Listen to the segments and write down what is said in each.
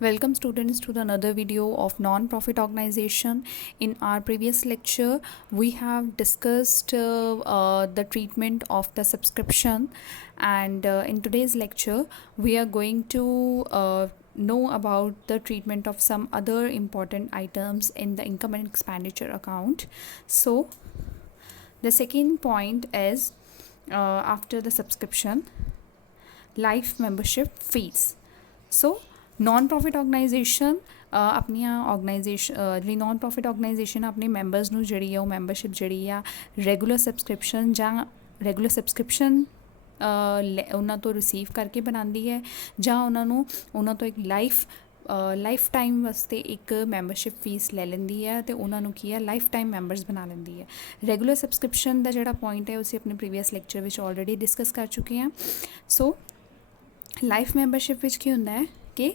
Welcome students to the another video of non-profit organization. In our previous lecture, we have discussed the treatment of the subscription, and in today's lecture, we are going to know about the treatment of some other important items in the income and expenditure account. So, the second point is after the subscription, life membership fees. So non profit organization अपनियां organization ਜਿਹੜੀ non profit organization अपने members ਨੂੰ ਜਿਹੜੀ ਆ ਉਹ membership ਜਿਹੜੀ ਆ regular subscription ਜਾਂ ਰੈਗੂਲਰ ਸਬਸਕ੍ਰਿਪਸ਼ਨ ਉਹਨਾਂ ਤੋਂ ਰਿਸੀਵ ਕਰਕੇ ਬਣਾਉਂਦੀ ਹੈ ਜਾਂ ਉਹਨਾਂ ਤੋਂ ਇੱਕ ਲਾਈਫ ਟਾਈਮ ਵਾਸਤੇ ਇੱਕ ਮੈਂਬਰਸ਼ਿਪ ਫੀਸ ਲੈ ਲੈਂਦੀ ਹੈ ਤੇ ਉਹਨਾਂ ਨੂੰ ਕੀ ਆ ਲਾਈਫ ਟਾਈਮ ਮੈਂਬਰਸ ਬਣਾ ਲੈਂਦੀ ਹੈ। ਰੈਗੂਲਰ ਸਬਸਕ੍ਰਿਪਸ਼ਨ ਦਾ ਜਿਹੜਾ ਪੁਆਇੰਟ ਹੈ ਅਸੀਂ ਆਪਣੇ ਪ੍ਰੀਵੀਅਸ ਲੈਕਚਰ ਵਿੱਚ ਆਲਰੇਡੀ ਡਿਸਕਸ ਕਰ ਚੁੱਕੇ ਹਾਂ। ਸੋ ਲਾਈਫ ਮੈਂਬਰਸ਼ਿਪ ਵਿੱਚ ਕੀ ਹੁੰਦਾ ਹੈ कि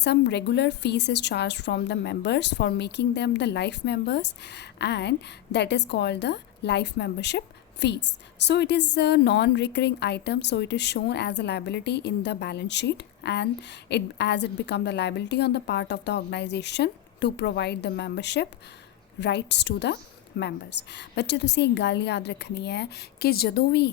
some regular fees is charged from the members for making them the life members, and that is called the life membership fees. So it is a non-recurring item, so it is shown as a liability in the balance sheet, and as it become the liability on the part of the organization to provide the membership rights to the members। ਬੱਚੇ ਤੁਸੀਂ ਇੱਕ ਗੱਲ ਯਾਦ ਰੱਖਣੀ ਹੈ ਕਿ ਜਦੋਂ ਵੀ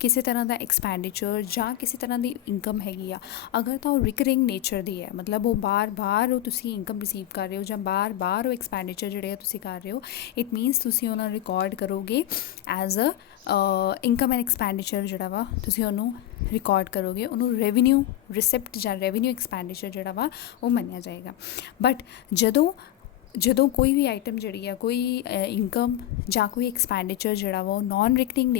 ਕਿਸੇ ਤਰ੍ਹਾਂ ਦਾ ਐਕਸਪੈਂਡੀਚਰ ਜਾਂ ਕਿਸੇ ਤਰ੍ਹਾਂ ਦੀ ਇਨਕਮ ਹੈਗੀ ਆ, ਅਗਰ ਤਾਂ ਉਹ ਰਿਕਰਿੰਗ ਨੇਚਰ ਦੀ ਹੈ, ਮਤਲਬ ਉਹ ਬਾਰ ਉਹ ਤੁਸੀਂ ਇਨਕਮ ਰਿਸੀਵ ਕਰ ਰਹੇ ਹੋ ਜਾਂ ਬਾਰ ਉਹ ਐਕਸਪੈਂਡੀਚਰ ਜਿਹੜੇ ਆ ਤੁਸੀਂ ਕਰ ਰਹੇ ਹੋ, ਇਟ ਮੀਨਸ ਤੁਸੀਂ ਉਹਨਾਂ ਨੂੰ ਰਿਕਾਰਡ ਕਰੋਗੇ as a income and expenditure ਜਿਹੜਾ ਵਾ ਤੁਸੀਂ ਉਹਨੂੰ ਰਿਕਾਰਡ ਕਰੋਗੇ, ਉਹਨੂੰ ਰੈਵਨਿਊ ਰਿਸਿਪਟ ਜਾਂ ਰੈਵਨਿਊ ਐਕਸਪੈਂਡੀਚਰ ਜਿਹੜਾ ਵਾ ਉਹ ਮੰਨਿਆ ਜਾਏਗਾ। ਬਟ ਜਦੋਂ ਕੋਈ ਵੀ ਆਈਟਮ ਜਿਹੜੀ ਆ, ਕੋਈ ਇਨਕਮ ਜਾਂ ਕੋਈ ਐਕਸਪੈਂਡੀਚਰ ਜਿਹੜਾ ਵਾ ਉਹ ਨੋਨ ਰਿਕਰਿੰਗ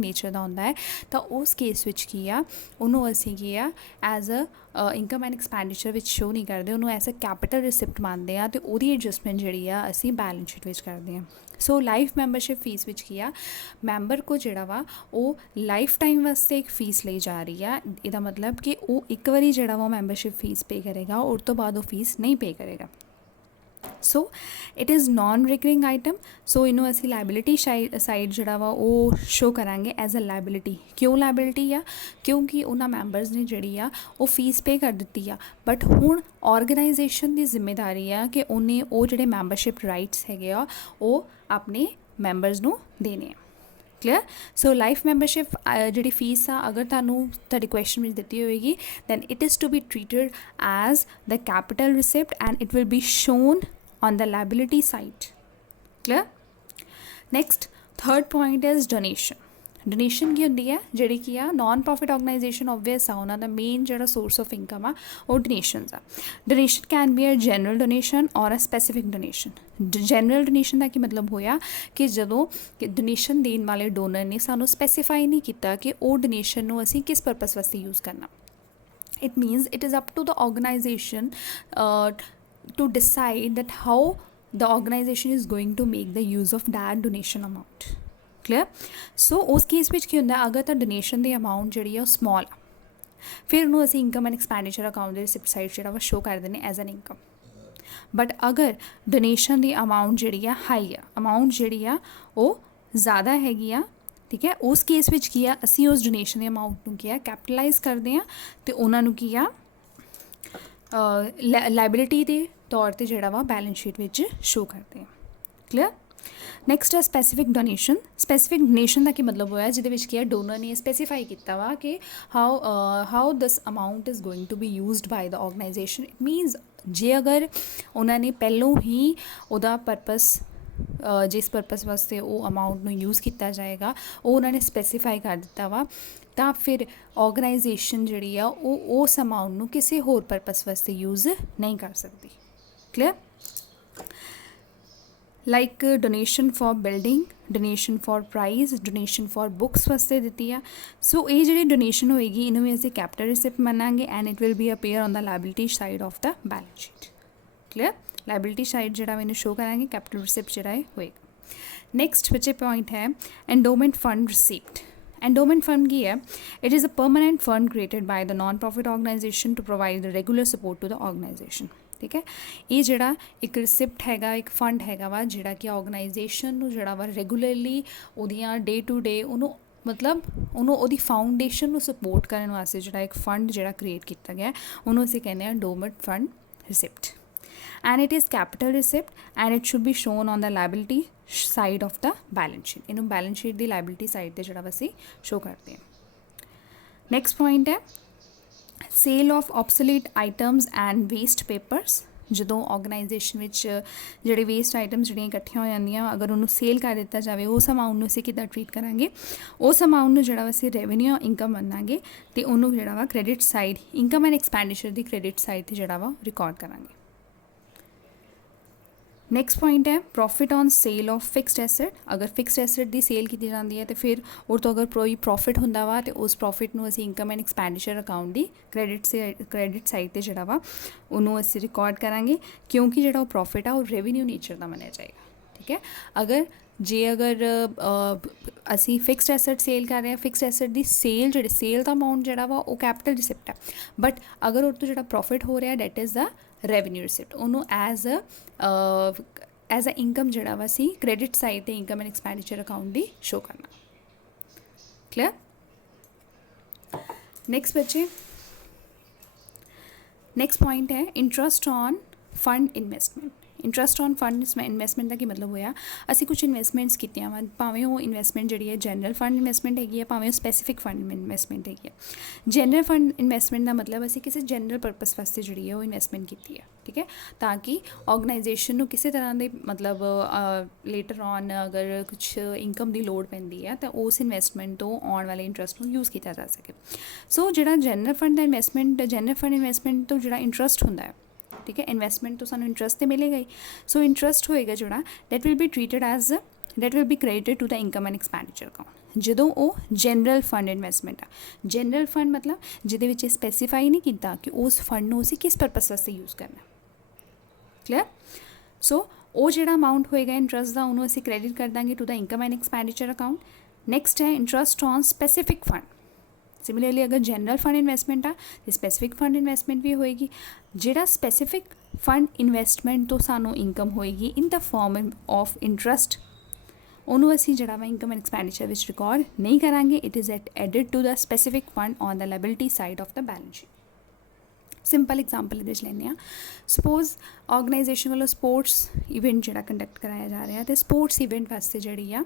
ਨੇਚਰ ਦਾ ਹੁੰਦਾ ਹੈ, ਤਾਂ ਉਸ ਕੇਸ ਵਿੱਚ ਕੀ ਆ, ਉਹਨੂੰ ਅਸੀਂ ਕੀ ਆ as a income and expenditure ਵਿੱਚ ਸ਼ੋ ਨਹੀਂ ਕਰਦੇ, ਉਹਨੂੰ ਐਜ਼ ਅ ਕੈਪੀਟਲ ਰਿਸਿਪਟ ਮੰਨਦੇ ਆ ਤੇ ਉਹਦੀ ਐਡਜਸਟਮੈਂਟ ਜਿਹੜੀ ਆ ਅਸੀਂ ਬੈਲੈਂਸ ਸ਼ੀਟ ਵਿੱਚ ਕਰਦੇ ਹਾਂ। ਸੋ ਲਾਈਫ ਮੈਂਬਰਸ਼ਿਪ ਫੀਸ ਵਿੱਚ ਕੀ ਆ, ਮੈਂਬਰ ਕੋ ਜਿਹੜਾ ਵਾ ਉਹ ਲਾਈਫ ਟਾਈਮ ਵਾਸਤੇ ਇੱਕ ਫੀਸ ਲਈ ਜਾ ਰਹੀ ਆ। ਇਹਦਾ ਮਤਲਬ ਕਿ ਉਹ ਇੱਕ ਵਾਰੀ ਜਿਹੜਾ ਵਾ ਮੈਂਬਰਸ਼ਿਪ ਫੀਸ ਪੇ ਕਰੇਗਾ, ਉਸ ਤੋਂ ਬਾਅਦ ਉਹ ਫੀਸ ਨਹੀਂ ਪੇ ਕਰੇਗਾ। So it is non recurring item, so ਇਹਨੂੰ ਅਸੀਂ ਲਾਇਬਿਲਿਟੀ ਸਾਈਡ ਜਿਹੜਾ ਵਾ ਉਹ ਸ਼ੋ ਕਰਾਂਗੇ ਐਜ਼ ਅ ਲਾਇਬਿਲਿਟੀ। ਕਿਉਂ ਲਾਇਬਿਲਿਟੀ ਆ? ਕਿਉਂਕਿ ਉਹਨਾਂ ਮੈਂਬਰਸ ਨੇ ਜਿਹੜੀ ਆ ਉਹ ਫੀਸ ਪੇ ਕਰ ਦਿੱਤੀ ਆ, ਬਟ ਹੁਣ ਆਰਗੇਨਾਈਜੇਸ਼ਨ ਦੀ ਜ਼ਿੰਮੇਵਾਰੀ ਆ ਕਿ ਉਹਨੇ ਉਹ ਜਿਹੜੇ ਮੈਂਬਰਸ਼ਿਪ ਰਾਈਟਸ ਹੈਗੇ ਆ ਉਹ ਆਪਣੇ ਮੈਂਬਰਸ ਨੂੰ ਦੇਣੇ ਆ। ਕਲੀਅਰ? ਸੋ ਲਾਈਫ ਮੈਂਬਰਸ਼ਿਪ ਜਿਹੜੀ ਫੀਸ ਆ, ਅਗਰ ਤੁਹਾਨੂੰ ਤੁਹਾਡੀ ਕੁਐਸਚਨ ਵਿੱਚ ਦਿੱਤੀ ਹੋਏਗੀ, then it is to be treated as the capital receipt and it will be shown on the liability side. Clear? Next, third point is donation. Donation ਕੀ ਹੁੰਦੀ ਹੈ? ਜਿਹੜੀ ਕੀ ਆ ਨੋਨ ਪ੍ਰੋਫਿਟ ਆਰਗੇਨਾਈਜੇਸ਼ਨ ਓਬਵੀਅਸ ਆ, ਉਹਨਾਂ ਦਾ ਮੇਨ ਜਿਹੜਾ source of income ਆ ਉਹ ਡੋਨੇਸ਼ਨਸ ਆ। Donation can be a general donation or a specific donation. General donation ਦਾ ਕੀ ਮਤਲਬ ਹੋਇਆ ਕਿ ਜਦੋਂ ਡੋਨੇਸ਼ਨ ਦੇਣ ਵਾਲੇ ਡੋਨਰ ਨੇ ਸਾਨੂੰ ਸਪੈਸੀਫਾਈ ਨਹੀਂ ਕੀਤਾ ਕਿ ਉਹ ਡੋਨੇਸ਼ਨ ਨੂੰ ਅਸੀਂ ਕਿਸ ਪਰਪਸ ਵਾਸਤੇ ਯੂਜ਼ ਕਰਨਾ। It means it is up to the organization to decide that how the organization is going to make the use of that donation amount. Clear? So ਉਸ ਕੇਸ ਵਿੱਚ ਕੀ ਹੁੰਦਾ, ਅਗਰ ਤਾਂ ਡੋਨੇਸ਼ਨ ਦੀ ਅਮਾਊਂਟ ਜਿਹੜੀ ਆ ਉਹ ਸਮੋਲ ਆ, ਫਿਰ ਉਹਨੂੰ ਅਸੀਂ ਇਨਕਮ ਐਂਡ ਐਕਸਪੈਂਡੀਚਰ ਅਕਾਊਂਟ ਦੇ ਰਿਸਿਪਟ ਸਾਈਡ ਜਿਹੜਾ ਵਾ ਸ਼ੋ ਕਰ ਦਿੰਦੇ ਐਜ਼ ਐਨ ਇਨਕਮ। ਬਟ ਅਗਰ ਡੋਨੇਸ਼ਨ ਦੀ ਅਮਾਊਂਟ ਜਿਹੜੀ ਆ ਹਾਈ ਆ, ਅਮਾਊਂਟ ਜਿਹੜੀ ਆ ਉਹ ਜ਼ਿਆਦਾ ਹੈਗੀ ਆ, ਠੀਕ ਹੈ, ਉਸ ਕੇਸ ਵਿੱਚ ਕੀ ਆ, ਅਸੀਂ ਉਸ ਡੋਨੇਸ਼ਨ ਦੀ ਅਮਾਊਂਟ ਨੂੰ ਕੀ ਆ ਕੈਪੀਟਲਾਈਜ਼ ਕਰਦੇ ਹਾਂ ਅਤੇ ਉਹਨਾਂ ਨੂੰ ਕੀ ਆ ਲਾਇਬਿਲਿਟੀ ਦੇ ਤੌਰ 'ਤੇ ਜਿਹੜਾ ਵਾ ਬੈਲੈਂਸ ਸ਼ੀਟ ਵਿੱਚ ਸ਼ੋ ਕਰਦੇ ਹਾਂ। ਕਲੀਅਰ? ਨੈਕਸਟ ਹੈ ਸਪੈਸੀਫਿਕ ਡੋਨੇਸ਼ਨ। ਸਪੈਸੀਫਿਕ ਡੋਨੇਸ਼ਨ ਦਾ ਕੀ ਮਤਲਬ ਹੋਇਆ, ਜਿਹਦੇ ਵਿੱਚ ਕੀ ਹੈ ਡੋਨਰ ਨੇ ਸਪੈਸੀਫਾਈ ਕੀਤਾ ਵਾ ਕਿ how this amount is going to be used by the organization. It means ਜੇ ਅਗਰ ਉਹਨਾਂ ਨੇ ਪਹਿਲੋਂ ਹੀ ਉਹਦਾ ਪਰਪਸ ਜਿਸ ਪਰਪਸ ਵਾਸਤੇ ਉਹ ਅਮਾਊਂਟ ਨੂੰ ਯੂਜ਼ ਕੀਤਾ ਜਾਏਗਾ ਉਹ ਉਹਨਾਂ ਨੇ ਸਪੈਸੀਫਾਈ ਕਰ ਦਿੱਤਾ ਵਾ, ਤਾਂ ਫਿਰ ਆਰਗੇਨਾਈਜੇਸ਼ਨ ਜਿਹੜੀ ਆ ਉਹ ਉਸ ਅਮਾਊਂਟ ਨੂੰ ਕਿਸੇ ਹੋਰ ਪਰਪਸ ਵਾਸਤੇ ਯੂਜ਼ ਨਹੀਂ ਕਰ ਸਕਦੀ। Clear? Like donation for building, donation for prize, donation for books ਵਾਸਤੇ ਦਿੱਤੀ ਆ। ਸੋ ਇਹ ਜਿਹੜੀ ਡੋਨੇਸ਼ਨ ਹੋਏਗੀ ਇਹਨੂੰ ਵੀ ਅਸੀਂ ਕੈਪੀਟਲ ਰਿਸਿਪਟ ਮੰਨਾਂਗੇ and it will be appear on the liability side of the balance sheet. Clear? Liability side ਜਿਹੜਾ ਮੈਨੂੰ ਸ਼ੋ ਕਰਾਂਗੇ, ਕੈਪੀਟਲ ਰਿਸਿਪਟ ਜਿਹੜਾ ਇਹ ਹੋਏਗਾ। ਨੈਕਸਟ ਬੱਚੇ ਪੁਆਇੰਟ ਹੈ endowment fund receipt. Endowment fund ਕੀ ਹੈ? It is a permanent fund created by the non profit organization to provide the regular support to the organization. ਠੀਕ ਹੈ, ਇਹ ਜਿਹੜਾ ਇੱਕ ਰਿਸਿਪਟ ਹੈਗਾ, ਇੱਕ ਫੰਡ ਹੈਗਾ ਵਾ ਜਿਹੜਾ ਕਿ ਆਰਗੇਨਾਈਜੇਸ਼ਨ ਨੂੰ ਜਿਹੜਾ ਵਾ ਰੈਗੂਲਰਲੀ ਉਹਦੀਆਂ ਡੇ ਟੂ ਡੇ ਉਹਨੂੰ मतलब ਉਹਨੂੰ ਉਹਦੀ ਫਾਊਂਡੇਸ਼ਨ ਨੂੰ ਸਪੋਰਟ ਕਰਨ ਵਾਸਤੇ ਜਿਹੜਾ ਇੱਕ ਫੰਡ ਜਿਹੜਾ ਕ੍ਰੀਏਟ ਕੀਤਾ ਗਿਆ ਉਹਨੂੰ ਅਸੀਂ ਕਹਿੰਦੇ ਹਾਂ dormant fund receipt and it is capital receipt and it should be shown on the liability side of the balance sheet ਇਹਨੂੰ balance sheet ਦੀ liability side ਤੇ ਜਿਹੜਾ ਅਸੀਂ show ਕਰਦੇ ਹਾਂ next point ਹੈ sale of obsolete items and waste papers ਜਦੋਂ organisation ਵਿੱਚ ਜਿਹੜੇ ਵੇਸਟ ਆਈਟਮਸ ਜਿਹੜੀਆਂ ਇਕੱਠੀਆਂ ਹੋ ਜਾਂਦੀਆਂ ਅਗਰ ਉਹਨੂੰ ਸੇਲ ਕਰ ਦਿੱਤਾ ਜਾਵੇ ਉਸ ਅਮਾਊਂਟ ਨੂੰ ਅਸੀਂ ਕਿੱਦਾਂ ਟਰੀਟ ਕਰਾਂਗੇ ਉਸ ਅਮਾਊਂਟ ਨੂੰ ਜਿਹੜਾ ਅਸੀਂ ਰੈਵਨਿਊ ਇਨਕਮ ਮੰਨਾਂਗੇ ਅਤੇ ਉਹਨੂੰ ਜਿਹੜਾ ਵਾ credit side income and expenditure ਦੀ ਕ੍ਰੈਡਿਟ ਸਾਈਡ 'ਤੇ ਜਿਹੜਾ ਵਾ ਰਿਕਾਰਡ ਕਰਾਂਗੇ ਨੈਕਸਟ ਪੁਆਇੰਟ ਹੈ profit on sale of fixed asset ਅਗਰ ਫਿਕਸਡ ਐਸਟ ਦੀ ਸੇਲ ਕੀਤੀ ਜਾਂਦੀ ਹੈ ਅਤੇ ਫਿਰ ਉਹ ਤੋਂ ਅਗਰ ਕੋਈ ਪ੍ਰੋਫਿਟ ਹੁੰਦਾ ਵਾ ਅਤੇ ਉਸ ਪ੍ਰੋਫਿਟ ਨੂੰ ਅਸੀਂ income and expenditure account the credit side 'ਤੇ ਜਿਹੜਾ ਵਾ ਉਹਨੂੰ ਅਸੀਂ ਰਿਕਾਰਡ ਕਰਾਂਗੇ ਕਿਉਂਕਿ ਜਿਹੜਾ ਉਹ ਪ੍ਰੋਫਿਟ ਆ ਉਹ ਰੈਵਨਿਊ ਨੇਚਰ ਦਾ ਮੰਨਿਆ ਜਾਏਗਾ ਠੀਕ ਹੈ ਅਗਰ ਅਸੀਂ ਫਿਕਸਡ ਐਸਟ ਸੇਲ ਕਰ ਰਹੇ ਹਾਂ ਫਿਕਸਡ ਐਸਟ ਦੀ ਸੇਲ ਦਾ ਅਮਾਊਂਟ ਜਿਹੜਾ ਵਾ ਉਹ ਕੈਪੀਟਲ ਰਿਸਿਪਟ ਹੈ ਬਟ ਅਗਰ ਉਹ ਤੋਂ ਜਿਹੜਾ ਪ੍ਰੋਫਿਟ ਹੋ ਰਿਹਾ that is the revenue receipt ਉਹਨੂੰ ਐਜ਼ ਅ ਇਨਕਮ ਜਿਹੜਾ ਵਾ ਅਸੀਂ ਕ੍ਰੈਡਿਟ ਸਾਈਡ 'ਤੇ ਇਨਕਮ ਐਂਡ ਐਕਸਪੈਂਡੀਚਰ ਅਕਾਊਂਟ ਦੀ ਸ਼ੋ ਕਰਨਾ ਕਲੀਅਰ ਨੈਕਸਟ ਬੱਚੇ ਨੈਕਸਟ ਪੁਆਇੰਟ ਹੈ interest on fund investment interest on fund investment ਦਾ ਕੀ ਮਤਲਬ ਹੋਇਆ ਅਸੀਂ ਕੁਝ ਇਨਵੈਸਟਮੈਂਟਸ ਕੀਤੀਆਂ ਵਾ ਭਾਵੇਂ ਉਹ ਇਨਵੈਸਟਮੈਂਟ ਜਿਹੜੀ ਹੈ ਜਨਰਲ ਫੰਡ ਇਨਵੈਸਟਮੈਂਟ ਹੈਗੀ ਹੈ ਭਾਵੇਂ ਉਹ ਸਪੈਸੀਫਿਕ ਫੰਡ ਇਨਵੈਸਟਮੈਂਟ ਹੈਗੀ ਹੈ ਜਨਰਲ ਫੰਡ ਇਨਵੈਸਟਮੈਂਟ ਦਾ ਮਤਲਬ ਅਸੀਂ ਕਿਸੇ ਜਨਰਲ ਪਰਪਸ ਵਾਸਤੇ ਜਿਹੜੀ ਹੈ ਉਹ ਇਨਵੈਸਟਮੈਂਟ ਕੀਤੀ ਹੈ ਠੀਕ ਹੈ ਤਾਂ ਕਿ ਆਰਗੇਨਾਈਜੇਸ਼ਨ ਨੂੰ ਕਿਸੇ ਤਰ੍ਹਾਂ ਦੇ ਮਤਲਬ ਲੇਟਰ ਔਨ ਅਗਰ ਕੁਛ ਇਨਕਮ ਦੀ ਲੋੜ ਪੈਂਦੀ ਹੈ ਤਾਂ ਉਸ ਇਨਵੈਸਟਮੈਂਟ ਤੋਂ ਆਉਣ ਵਾਲੇ ਇੰਟਰਸਟ ਨੂੰ ਯੂਜ਼ ਕੀਤਾ ਜਾ ਸਕੇ ਸੋ ਜਿਹੜਾ ਜਨਰਲ ਫੰਡ ਦਾ ਇਨਵੈਸਟਮੈਂਟ ਤੋਂ ਜਿਹੜਾ ਇੰਟਰਸਟ ਹੁੰਦਾ ਹੈ ਠੀਕ ਹੈ ਇਨਵੈਸਟਮੈਂਟ ਤੋਂ ਸਾਨੂੰ ਇੰਟਰਸਟ ਤੇ ਮਿਲੇਗਾ ਹੀ ਸੋ ਇੰਟਰਸਟ ਹੋਏਗਾ ਜਿਹੜਾ that will be treated as that will be credited to the income and expenditure account ਜਦੋਂ ਉਹ ਜਨਰਲ ਫੰਡ ਇਨਵੈਸਟਮੈਂਟ ਆ ਜਨਰਲ ਫੰਡ ਮਤਲਬ ਜਿਹਦੇ ਵਿੱਚ ਸਪੈਸੀਫਾਈ ਨਹੀਂ ਕੀਤਾ ਕਿ ਉਸ ਫੰਡ ਨੂੰ ਅਸੀਂ ਕਿਸ ਪਰਪਸ ਵਾਸਤੇ ਯੂਜ਼ ਕਰਨਾ ਕਲੀਅਰ ਸੋ ਉਹ ਜਿਹੜਾ ਅਮਾਊਂਟ ਹੋਏਗਾ ਇੰਟਰਸਟ ਦਾ ਉਹਨੂੰ ਅਸੀਂ ਕ੍ਰੈਡਿਟ ਕਰ ਦਾਂਗੇ to the income and expenditure account next ਹੈ interest on specific fund similarly ਅਗਰ ਜਨਰਲ ਫੰਡ ਇਨਵੈਸਟਮੈਂਟ ਆ ਤਾਂ ਸਪੈਸੀਫਿਕ ਫੰਡ ਇਨਵੈਸਟਮੈਂਟ ਵੀ ਹੋਏਗੀ ਜਿਹੜਾ ਸਪੈਸੀਫਿਕ ਫੰਡ ਇਨਵੈਸਟਮੈਂਟ ਤੋਂ ਸਾਨੂੰ ਇਨਕਮ ਹੋਏਗੀ in the form of interest ਉਹਨੂੰ ਅਸੀਂ ਜਿਹੜਾ ਵਾ ਇਨਕਮ ਐਂਡ ਐਕਸਪੈਂਡੀਚਰ ਵਿੱਚ ਰਿਕਾਰਡ ਨਹੀਂ ਕਰਾਂਗੇ it is added to the specific fund on the liability side of the balance sheet simple example ਇਹਦੇ 'ਚ ਲੈਂਦੇ ਹਾਂ ਸਪੋਜ਼ ਆਰਗੇਨਾਈਜੇਸ਼ਨ ਵੱਲੋਂ ਸਪੋਰਟਸ ਇਵੈਂਟ ਜਿਹੜਾ ਕੰਡਕਟ ਕਰਾਇਆ ਜਾ ਰਿਹਾ ਅਤੇ ਸਪੋਰਟਸ ਇਵੈਂਟ ਵਾਸਤੇ ਜਿਹੜੀ ਆ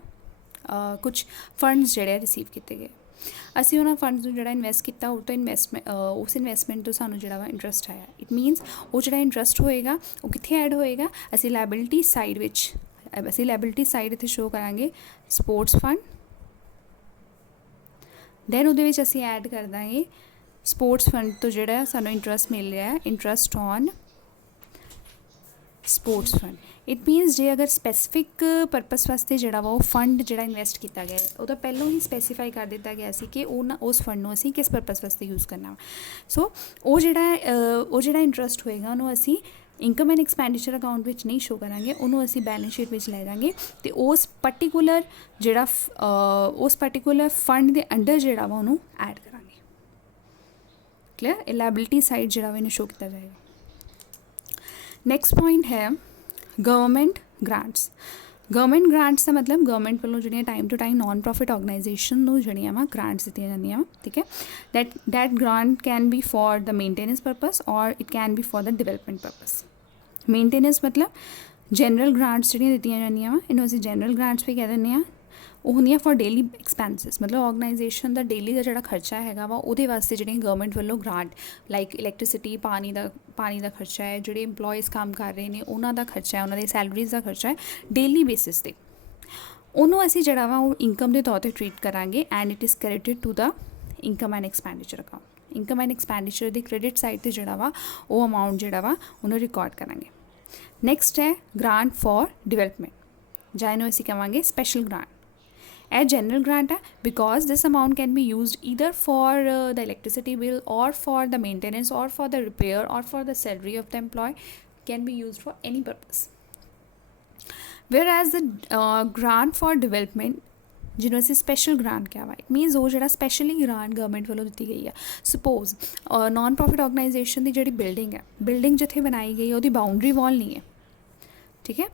ਕੁਛ ਫੰਡਸ ਜਿਹੜੇ ਰਿਸੀਵ ਕੀਤੇ ਗਏ ਅਸੀਂ ਉਹਨਾਂ ਫੰਡਸ ਨੂੰ ਜਿਹੜਾ ਇਨਵੈਸਟ ਕੀਤਾ ਉਹ ਤੋਂ ਉਸ ਇਨਵੈਸਟਮੈਂਟ ਤੋਂ ਸਾਨੂੰ ਜਿਹੜਾ ਵਾ ਇੰਟਰਸਟ ਆਇਆ ਇਟ ਮੀਨਸ ਉਹ ਜਿਹੜਾ ਇੰਟਰਸਟ ਹੋਏਗਾ ਉਹ ਕਿੱਥੇ ਐਡ ਹੋਏਗਾ ਅਸੀਂ ਲਾਇਬਿਲਿਟੀ ਸਾਈਡ ਵਿੱਚ ਅਸੀਂ ਲਾਇਬਿਲਿਟੀ ਸਾਈਡ ਇੱਥੇ ਸ਼ੋ ਕਰਾਂਗੇ ਸਪੋਰਟਸ ਫੰਡ ਦੈਨ ਉਹਦੇ ਵਿੱਚ ਅਸੀਂ ਐਡ ਕਰ ਦਾਂਗੇ ਸਪੋਰਟਸ ਫੰਡ ਤੋਂ ਜਿਹੜਾ ਸਾਨੂੰ ਇੰਟਰਸਟ ਮਿਲ ਰਿਹਾ ਹੈ interest on sports fund it means ਜੇ ਅਗਰ ਸਪੈਸੀਫਿਕ ਪਰਪਸ ਵਾਸਤੇ ਜਿਹੜਾ ਵਾ ਉਹ ਫੰਡ ਜਿਹੜਾ ਇਨਵੈਸਟ ਕੀਤਾ ਗਿਆ ਉਹਦਾ ਪਹਿਲਾਂ ਹੀ ਸਪੈਸੀਫਾਈ ਕਰ ਦਿੱਤਾ ਗਿਆ ਸੀ ਕਿ ਉਸ ਫੰਡ ਨੂੰ ਅਸੀਂ ਕਿਸ ਪਰਪਸ ਵਾਸਤੇ ਯੂਜ਼ ਕਰਨਾ ਵਾ ਸੋ ਉਹ ਜਿਹੜਾ ਇੰਟਰਸਟ ਹੋਏਗਾ ਉਹਨੂੰ ਅਸੀਂ ਇਨਕਮ ਐਂਡ ਐਕਸਪੈਂਡੀਚਰ ਅਕਾਊਂਟ ਵਿੱਚ ਨਹੀਂ ਸ਼ੋ ਕਰਾਂਗੇ ਉਹਨੂੰ ਅਸੀਂ ਬੈਲੈਂਸ ਸ਼ੀਟ ਵਿੱਚ ਲੈ ਦਾਂਗੇ ਅਤੇ ਉਸ ਪਰਟੀਕੂਲਰ ਫੰਡ ਦੇ ਅੰਡਰ ਜਿਹੜਾ ਵਾ ਉਹਨੂੰ ਐਡ ਕਰਾਂਗੇ ਕਲੀਅਰ ਇਹ ਲਾਇਬਿਲਿਟੀ ਸਾਈਡ ਜਿਹੜਾ ਵਾ ਇਹਨੂੰ ਸ਼ੋ ਕੀਤਾ ਜਾਏਗਾ ਨੈਕਸਟ ਪੁਆਇੰਟ ਹੈ ਗਵਰਨਮੈਂਟ ਗ੍ਰਾਂਟਸ ਦਾ ਮਤਲਬ ਗਵਰਨਮੈਂਟ ਵੱਲੋਂ ਜਿਹੜੀਆਂ time to time non profit organisation ਨੂੰ ਜਿਹੜੀਆਂ ਵਾ ਗ੍ਰਾਂਟਸ ਦਿੱਤੀਆਂ ਜਾਂਦੀਆਂ ਠੀਕ ਹੈ that grant can be for the maintenance purpose or it can be for the development purpose maintenance ਮਤਲਬ ਜਨਰਲ ਗ੍ਰਾਂਟਸ ਜਿਹੜੀਆਂ ਦਿੱਤੀਆਂ ਜਾਂਦੀਆਂ ਵਾ ਇਹਨੂੰ ਅਸੀਂ ਜਨਰਲ ਗ੍ਰਾਂਟਸ ਵੀ ਕਹਿ ਦਿੰਦੇ ਹਾਂ ਉਹ ਹੁੰਦੀਆਂ ਫॉर ਡੇਲੀ ਐਕਸਪੈਂਸਿਸ ਮਤਲਬ ਆਰਗੇਨਾਈਜੇਸ਼ਨ ਦਾ ਡੇਲੀ ਦਾ ਜਿਹੜਾ ਖਰਚਾ ਹੈਗਾ ਵਾ ਉਹਦੇ ਵਾਸਤੇ ਜਿਹੜੀਆਂ ਗਵਰਨਮੈਂਟ ਵੱਲੋਂ ਗ੍ਰਾਂਟ ਲਾਈਕ ਇਲੈਕਟ੍ਰਿਸਿਟੀ ਪਾਣੀ ਦਾ ਖਰਚਾ ਹੈ ਜਿਹੜੇ EMPLOYEES ਕੰਮ ਕਰ ਰਹੇ ਨੇ ਉਹਨਾਂ ਦਾ ਖਰਚਾ ਹੈ ਉਹਨਾਂ ਦੇ ਸੈਲਰੀਜ਼ ਦਾ ਖਰਚਾ ਹੈ ਡੇਲੀ ਬੇਸਿਸ 'ਤੇ ਉਹਨੂੰ ਅਸੀਂ ਜਿਹੜਾ ਵਾ ਉਹ ਇਨਕਮ ਦੇ ਤੌਰ 'ਤੇ ਟਰੀਟ ਕਰਾਂਗੇ and it is credited to the income and expenditure account income and expenditure ਦੀ ਕ੍ਰੈਡਿਟ ਸਾਈਡ 'ਤੇ ਜਿਹੜਾ ਵਾ ਉਹ ਅਮਾਊਂਟ ਜਿਹੜਾ ਵਾ ਉਹਨੂੰ ਰਿਕਾਰਡ ਕਰਾਂਗੇ ਨੈਕਸਟ ਹੈ ਗ੍ਰਾਂਟ ਫॉर ਡਿਵੈਲਪਮੈਂਟ ਜਾਂ ਇਹਨੂੰ ਅਸੀਂ ਕਹਾਂਗੇ ਸਪੈਸ਼ਲ ਗ੍ਰਾਂਟ ਇਹ ਜਨਰਲ ਗ੍ਰਾਂਟ ਹੈ because this amount can be used either for the electricity bill ਔਰ ਫॉर ਦ ਮੇਨਟੇਨੈਂਸ ਔਰ ਫॉर ਦ ਰਿਪੇਅਰ ਔਰ for the salary of the EMPLOYE can be used for any purpose whereas the grant for development ਜਿਹਨੂੰ ਅਸੀਂ special grant ਕਿਹਾ ਵਾ it means ਉਹ ਜਿਹੜਾ specially grant government ਵੱਲੋਂ ਦਿੱਤੀ ਗਈ ਆ ਸਪੋਜ਼ ਨਾਨ ਪ੍ਰੋਫਿਟ ਆਰਗੇਨਾਈਜੇਸ਼ਨ ਦੀ ਜਿਹੜੀ ਬਿਲਡਿੰਗ ਜਿੱਥੇ ਬਣਾਈ ਗਈ ਉਹਦੀ ਬਾਊਂਡਰੀ ਵਾਲ ਨਹੀਂ ਹੈ ਠੀਕ ਹੈ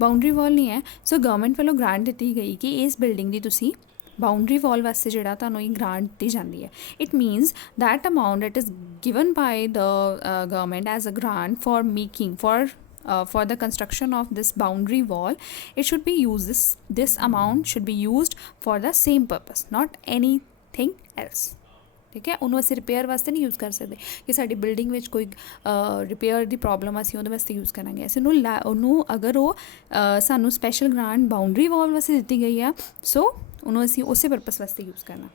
ਬਾਊਂਡਰੀ ਵਾਲ ਨਹੀਂ ਹੈ ਸੋ ਗਵਰਨਮੈਂਟ ਵੱਲੋਂ ਗ੍ਰਾਂਟ ਦਿੱਤੀ ਗਈ ਕਿ ਇਸ ਬਿਲਡਿੰਗ ਦੀ ਤੁਸੀਂ ਬਾਉਂਡਰੀ ਵਾਲ ਵਾਸਤੇ ਜਿਹੜਾ ਤੁਹਾਨੂੰ ਇਹ ਗ੍ਰਾਂਟ ਦਿੱਤੀ ਜਾਂਦੀ ਹੈ। It means that amount that is given by the government as a grant for making for the construction of this boundary wall, it should be used, this amount should be used for the same purpose, not anything else। ਠੀਕ ਹੈ, ਉਹਨੂੰ ਅਸੀਂ repair ਵਾਸਤੇ ਨਹੀਂ use ਕਰ ਸਕਦੇ ਕਿ ਸਾਡੀ ਬਿਲਡਿੰਗ ਵਿੱਚ ਕੋਈ ਰਿਪੇਅਰ ਦੀ ਪ੍ਰੋਬਲਮ ਅਸੀਂ ਉਹਦੇ ਵਾਸਤੇ ਯੂਜ਼ ਕਰਾਂਗੇ। ਅਸੀਂ ਉਹਨੂੰ ਅਗਰ ਉਹ ਸਾਨੂੰ ਸਪੈਸ਼ਲ ਗ੍ਰਾਂਟ ਬਾਉਂਡਰੀ ਵਾਲ ਵਾਸਤੇ ਦਿੱਤੀ ਗਈ ਆ, ਸੋ ਉਹਨੂੰ ਅਸੀਂ ਉਸੇ ਪਰਪਸ ਵਾਸਤੇ ਯੂਜ਼ ਕਰਨਾ।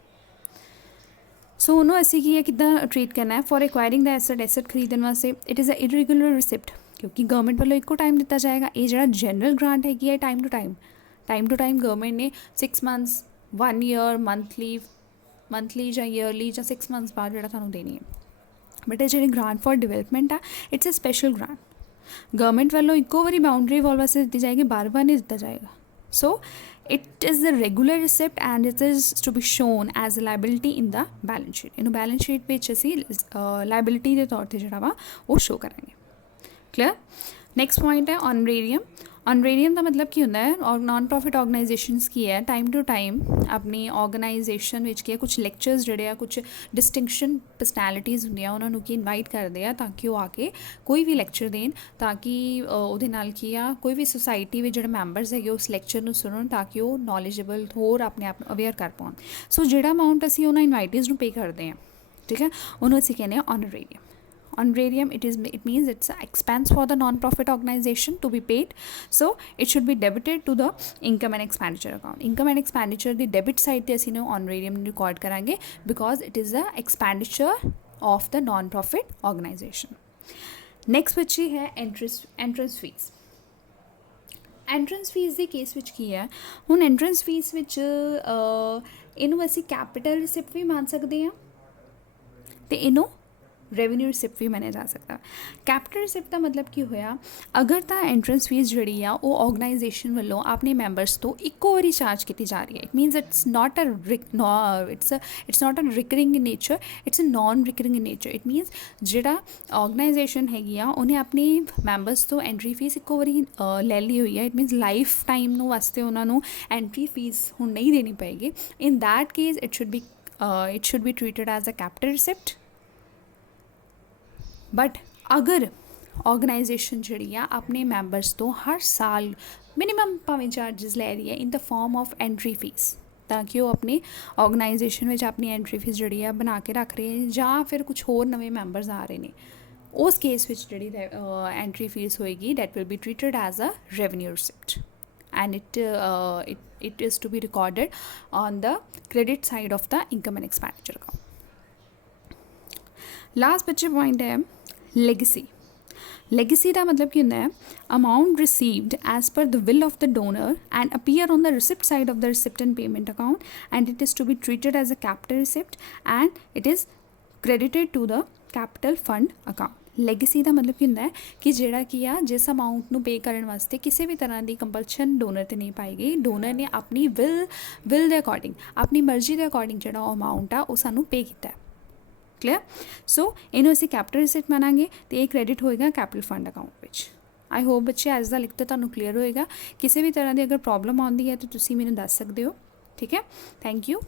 ਸੋ ਉਹਨੂੰ ਅਸੀਂ ਕੀ ਹੈ ਕਿੱਦਾਂ ਟਰੀਟ ਕਰਨਾ ਹੈ। ਫॉर ਐਕਵਾਇਰਿੰਗ ਦਾ ਐਸਟ ਖਰੀਦਣ ਵਾਸਤੇ it is a irregular receipt, ਕਿਉਂਕਿ ਗਵਰਨਮੈਂਟ ਵੱਲੋਂ ਇੱਕੋ ਟਾਈਮ ਦਿੱਤਾ ਜਾਏਗਾ। ਇਹ ਜਿਹੜਾ ਜਨਰਲ ਗ੍ਰਾਂਟ ਹੈਗੀ ਹੈ ਟਾਈਮ ਟੂ ਟਾਈਮ ਗਵਰਨਮੈਂਟ ਨੇ 6 ਮੰਥਸ 1 ਈਅਰ ਮੰਥਲੀ ਜਾਂ ਈਅਰਲੀ ਜਾਂ 6 ਮੰਥਸ ਬਾਅਦ ਜਿਹੜਾ ਤੁਹਾਨੂੰ ਦੇਣੀ ਹੈ। ਬਟ ਇਹ ਜਿਹੜੀ ਗ੍ਰਾਂਟ ਫॉर ਡਿਵੈਲਪਮੈਂਟ ਆ, it's a special grant, government ਵੱਲੋਂ ਇੱਕੋ ਵਾਰੀ ਬਾਉਂਡਰੀ ਵਾਲ ਵਾਸਤੇ ਦਿੱਤੀ ਜਾਏਗੀ, ਬਾਰ-ਬਾਰ ਨਹੀਂ ਦਿੱਤਾ ਜਾਏਗਾ। ਸੋ it is the regular receipt and it is to be shown as a liability in the balance sheet। ਇਹਨੂੰ balance sheet ਵਿੱਚ ਅਸੀਂ liability ਦੇ ਤੌਰ ਤੇ ਜਿਹੜਾ ਵਾ ਉਹ ਸ਼ੋ ਕਰਾਂਗੇ। ਕਲੀਅਰ। ਨੈਕਸਟ ਪੁਆਇੰਟ ਹੈ honorarium। honorarium ਦਾ ਮਤਲਬ ਕੀ ਹੁੰਦਾ ਹੈ, ਔਰ ਨਾਨ ਪ੍ਰੋਫਿਟ ਆਰਗੇਨਾਈਜੇਸ਼ਨਸ ਕੀ ਹੈ ਟਾਈਮ ਟੂ ਟਾਈਮ ਆਪਣੀ ਆਰਗੇਨਾਈਜੇਸ਼ਨ ਵਿੱਚ ਕੀ ਕੁਝ ਲੈਕਚਰਸ ਜਿਹੜੇ ਆ, ਕੁਝ ਡਿਸਟਿੰਕਸ਼ਨ ਪਰਸਨੈਲਿਟੀਜ਼ ਹੁੰਦੀਆਂ ਉਹਨਾਂ ਨੂੰ ਕੀ ਇਨਵਾਈਟ ਕਰਦੇ ਆ ਤਾਂ ਕਿ ਉਹ ਆ ਕੇ ਕੋਈ ਵੀ ਲੈਕਚਰ ਦੇਣ, ਤਾਂ ਕਿ ਉਹਦੇ ਨਾਲ ਕੀ ਆ ਕੋਈ ਵੀ ਸੁਸਾਇਟੀ ਵਿੱਚ ਜਿਹੜੇ ਮੈਂਬਰਸ ਹੈਗੇ ਉਸ ਲੈਕਚਰ ਨੂੰ ਸੁਣਨ ਤਾਂ ਕਿ ਉਹ ਨੌਲੇਜੇਬਲ ਹੋਰ ਆਪਣੇ ਆਪ ਨੂੰ ਅਵੇਅਰ ਕਰ ਪਾਉਣ। ਸੋ ਜਿਹੜਾ ਅਮਾਊਂਟ ਅਸੀਂ ਉਹਨਾਂ ਇਨਵਾਈਟੀਜ਼ ਨੂੰ ਪੇ ਕਰਦੇ ਹਾਂ, ਠੀਕ ਹੈ, ਉਹਨੂੰ ਅਸੀਂ ਕਹਿੰਦੇ ਹਾਂ honorarium। Honorarium, it means it's an expense for the non-profit organization to be paid, so it should be debited to the income and expenditure account। income and expenditure the debit side ਤੇ ਅਸੀਂ ਨੂੰ honorarium ਨੂੰ record ਕਰਾਂਗੇ because it is the expenditure of the non-profit organization। next ਬੱਚੀ ਹੈ entrance fees। entrance fees ਦੇ case ਵਿੱਚ ਕੀ ਹੈ, ਹੁਣ entrance fees ਵਿੱਚ ਇਹਨੂੰ ਅਸੀਂ capital receipt ਵੀ ਮੰਨ ਸਕਦੇ ਹਾਂ ਤੇ ਇਹਨੂੰ ਰੈਵਨਿਊ ਰਿਸਿਪਟ ਵੀ ਮੰਨਿਆ ਜਾ ਸਕਦਾ। ਕੈਪੀਟਲ ਰਿਸਿਪਟ ਦਾ ਮਤਲਬ ਕੀ ਹੋਇਆ, ਅਗਰ ਤਾਂ ਐਂਟਰੈਂਸ ਫੀਸ ਜਿਹੜੀ ਆ ਉਹ ਆਰਗੇਨਾਈਜੇਸ਼ਨ ਵੱਲੋਂ ਆਪਣੇ ਮੈਂਬਰਸ ਤੋਂ ਇੱਕੋ ਵਾਰੀ ਚਾਰਜ ਕੀਤੀ ਜਾ ਰਹੀ ਹੈ। It means it's not a recurring in nature, it's a non recurring in nature. It means ਜਿਹੜਾ ਆਰਗੇਨਾਈਜੇਸ਼ਨ ਹੈਗੀ ਆ ਉਹਨੇ ਆਪਣੀ ਮੈਂਬਰਸ ਤੋਂ ਐਂਟਰੀ ਫੀਸ ਇੱਕੋ ਵਾਰੀ ਲੈ ਲਈ ਹੋਈ ਹੈ। ਇਟ ਮੀਨਸ ਲਾਈਫ ਟਾਈਮ ਨੂੰ ਵਾਸਤੇ ਉਹਨਾਂ ਨੂੰ ਐਂਟਰੀ ਫੀਸ ਹੁਣ ਨਹੀਂ ਦੇਣੀ ਪਏਗੀ। In that case it should be treated as a capital receipt. But ਅਗਰ ਆਰਗੇਨਾਈਜੇਸ਼ਨ ਜਿਹੜੀ ਆ ਆਪਣੇ ਮੈਂਬਰਸ ਤੋਂ ਹਰ ਸਾਲ ਮਿਨੀਮਮ ਭਾਵੇਂ ਚਾਰਜਸ ਲੈ ਰਹੀ ਹੈ in the form of entry fee, ਤਾਂ ਕਿ ਉਹ ਆਪਣੀ ਆਰਗੇਨਾਈਜੇਸ਼ਨ ਵਿੱਚ ਆਪਣੀ ਐਂਟਰੀ ਫੀਸ ਜਿਹੜੀ ਆ ਬਣਾ ਕੇ ਰੱਖ ਰਹੇ ਨੇ ਜਾਂ ਫਿਰ ਕੁਝ ਹੋਰ ਨਵੇਂ ਮੈਂਬਰਸ ਆ ਰਹੇ ਨੇ, ਉਸ ਕੇਸ ਵਿੱਚ ਜਿਹੜੀ ਐਂਟਰੀ ਫੀਸ ਹੋਏਗੀ that will be treated as a revenue receipt and it is to be recorded on the credit side of the income and expenditure account। last ਬੱਚੇ ਪੁਆਇੰਟ ਹੈ legacy ਦਾ ਮਤਲਬ ਕੀ ਹੁੰਦਾ ਹੈ, amount received as per the will of the donor and appear on the receipt side of the recipient payment account and it is to be treated as a capital receipt and it is credited to the capital fund account। Legacy ਦਾ ਮਤਲਬ ਕੀ ਹੁੰਦਾ ਹੈ ਕਿ ਜਿਹੜਾ ਕੀ ਆ ਜਿਸ amount ਨੂੰ ਪੇ ਕਰਨ ਵਾਸਤੇ ਕਿਸੇ ਵੀ ਤਰ੍ਹਾਂ ਦੀ ਕੰਪਲਸ਼ਨ ਡੋਨਰ 'ਤੇ ਨਹੀਂ ਪਾਈ ਗਈ, ਡੋਨਰ ਨੇ ਆਪਣੀ ਵਿਲ ਦੇ ਅਕੋਰਡਿੰਗ, ਆਪਣੀ ਮਰਜ਼ੀ ਦੇ ਅਕੋਰਡਿੰਗ ਜਿਹੜਾ ਉਹ ਅਮਾਊਂਟ ਆ ਉਹ ਸਾਨੂੰ ਪੇ ਕੀਤਾ ਹੈ। ਕਲੀਅਰ। ਸੋ ਇਹਨੂੰ ਅਸੀਂ ਕੈਪੀਟਲ ਰਿਸਿਟ ਮੰਨਾਂਗੇ ਅਤੇ ਇਹ ਕ੍ਰੈਡਿਟ ਹੋਏਗਾ ਕੈਪੀਟਲ ਫੰਡ ਅਕਾਊਂਟ ਵਿੱਚ। ਆਈ ਹੋਪ ਬੱਚੇ ਅੱਜ ਦਾ ਲਿਖਤਾ ਤੁਹਾਨੂੰ ਕਲੀਅਰ ਹੋਏਗਾ। ਕਿਸੇ ਵੀ ਤਰ੍ਹਾਂ ਦੀ ਅਗਰ ਪ੍ਰੋਬਲਮ ਆਉਂਦੀ ਹੈ ਤਾਂ ਤੁਸੀਂ ਮੈਨੂੰ ਦੱਸ ਸਕਦੇ ਹੋ। ਠੀਕ ਹੈ, ਥੈਂਕ ਯੂ।